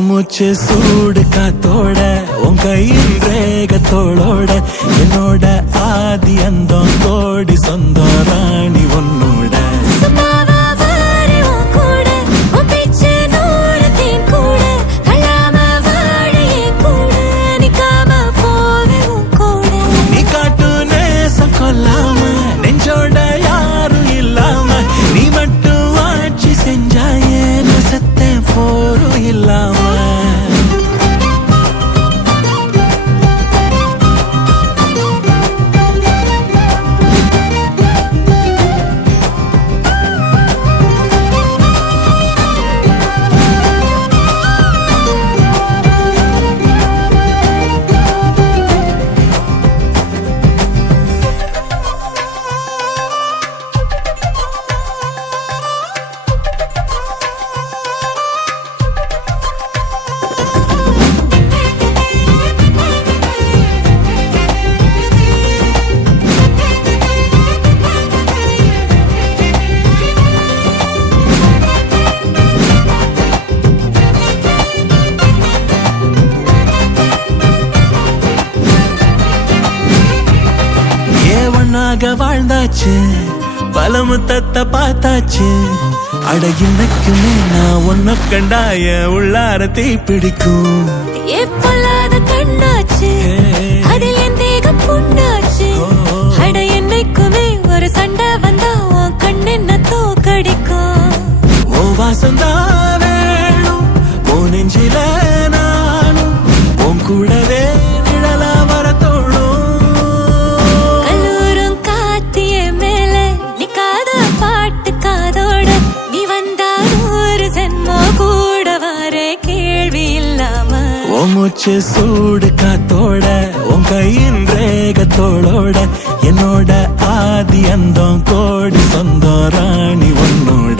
மூச்சு சூடு காத்தோட உன் கையின் ரேகத்தோளோட என்னோட ஆதி அந்தம் கோடி சொந்தம் ராணி உன்னோட நீ காட்டு நேசம் கொல்லாம நெஞ்சோட யாரும் இல்லாம நீ மட்டும் ஆட்சி செஞ்சாயே நெசத்த போரும் இல்லாம வாழ்ந்தாச்சு பல முத்தத்தை பார்த்தாச்சு அட இன்னைக்குமே நான் ஒன்ன கண்டாய உள்ளாரத்தை பிடிக்கும் கண்ணாச்சு அதில் என் தேகம் புண்ணாச்சு அட என்னைக்குமே ஒரு சண்டை வந்தா உன் கண்ணென்ன தோக்கடிக்கும் ஓ வாசந்தான் வேணும் ஓ நெஞ்சில நானும் உன் கூடவே நிழலா வர தோணும் மூச்சு சூடு காத்தோட உன் கையின் ரேகத்தோளோட என்னோட ஆதி அந்தம் கோடி சொந்தம் ராணி உன்னோட